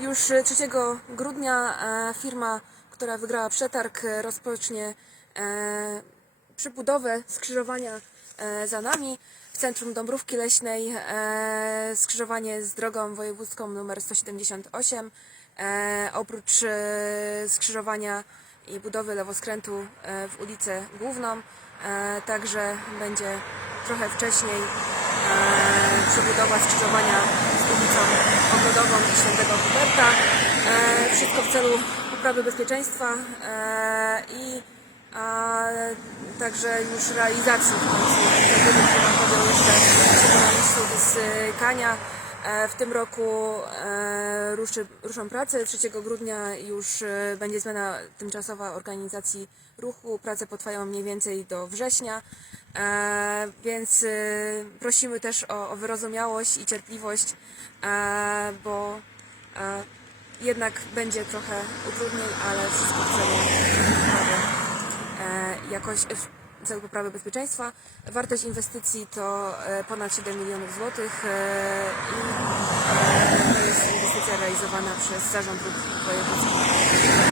Już 3 grudnia e, firma, która wygrała przetarg, e, rozpocznie e, przybudowę skrzyżowania e, za nami w centrum Dąbrówki Leśnej. E, skrzyżowanie z drogą wojewódzką nr 178. E, oprócz e, skrzyżowania i budowy lewoskrętu e, w ulicę Główną, e, także będzie trochę wcześniej e, przebudowa skrzyżowania z ulicą Ogrodową i Świętego Huberta. E, wszystko w celu poprawy bezpieczeństwa e, i a, także już realizacji w końcu jeszcze przekonaliście wyskania. E, W tym roku ruszy, ruszą prace. 3 grudnia już będzie zmiana tymczasowa organizacji ruchu. Prace potrwają mniej więcej do września, e, więc e, prosimy też o, o wyrozumiałość i cierpliwość, e, bo e, jednak będzie trochę utrudnień, ale wszystko w celu poprawy e, jakoś w celu poprawy bezpieczeństwa. Wartość inwestycji to e, ponad 7 milionów złotych e, i e, to jest inwestycja realizowana przez Zarząd Dróg Wojewódzkich.